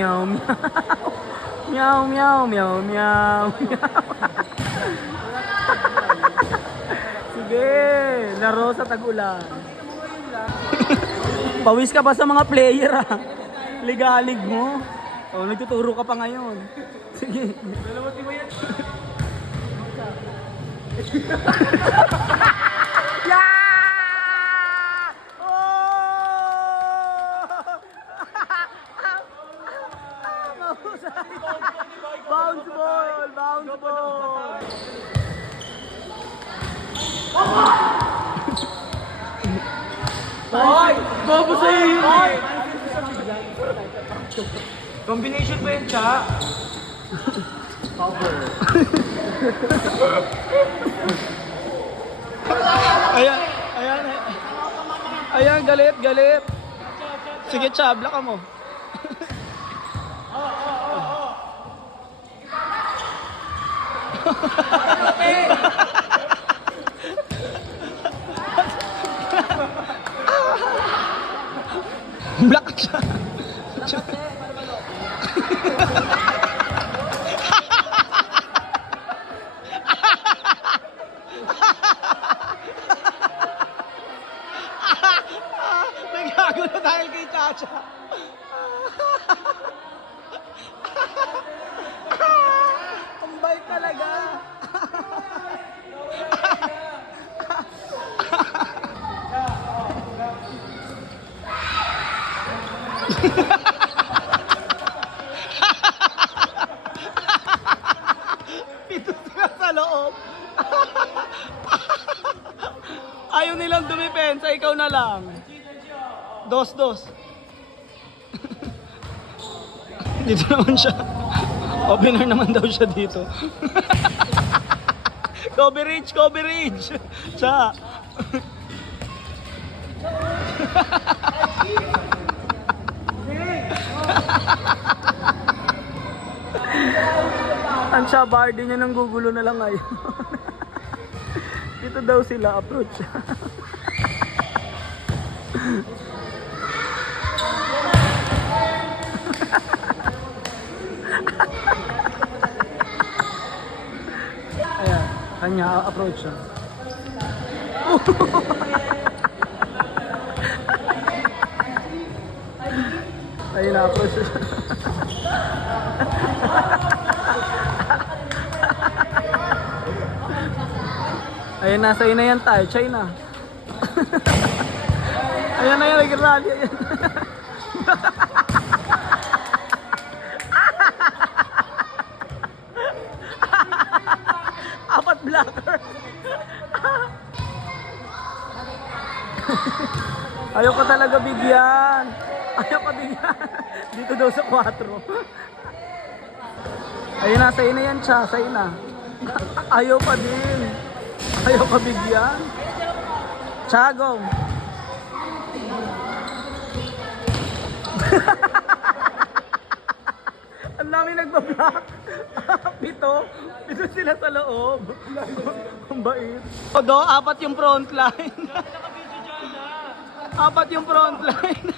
meow, meow. Meow, meow, meow, meow, meow. Sige, laro sa tag-ulan. Pawis ka pa sa mga player ah. Ligalig mo. Oh, nagtuturo ka pa ngayon. Sige. Yeah! Oh! Bounce ball, bounce ball. Hoy! Bobo sa'yo yun eh! Combination ba yun, Cha? Ayan, ayan. Ayan, galit, galit. Sige, chabla ka mo. Black siya. Nagkagulo dahil kay Chacha. Ang bait talaga. Pito sila sa loob. Ayaw nilang dumipensa, ikaw na lang. Dos. Dito naman siya. Opener naman daw siya dito. Coverage. Cha. Ang Chabardi niya nang gugulo na lang ngayon. Dito daw sila approach. Ayan, kanya approach siya. Ayun na approach siya. Ayun na, sa'yo na yan tayo, China. Ayan na yan, nag-rally, ayan. Apat blocker. Ayaw ko talaga bigyan. Dito daw sa 4. Ayun na, sa'yo na yan, Cha, sa'yo na. Ayaw pa din. Ayaw ka bigyan. Chagong. Ang dami nagbablock. Pito sila sa loob. Ang bait. Odo, 4 yung front line. 4 yung front line.